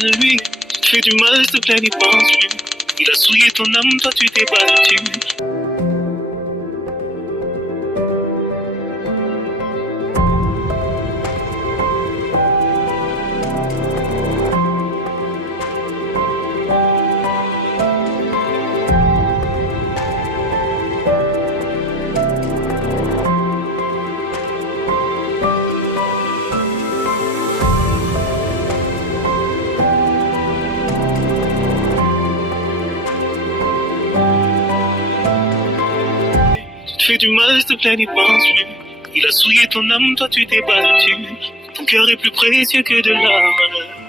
de lui. Tu te fais du mal, s'il te plaît, n'y pense plus. Il a souillé ton âme, toi tu t'es battu. Tu te fais du mal, s'il te plaît, n'y pense plus. Il a souillé ton âme, toi tu t'es battu. Ton cœur est plus précieux que de l'or.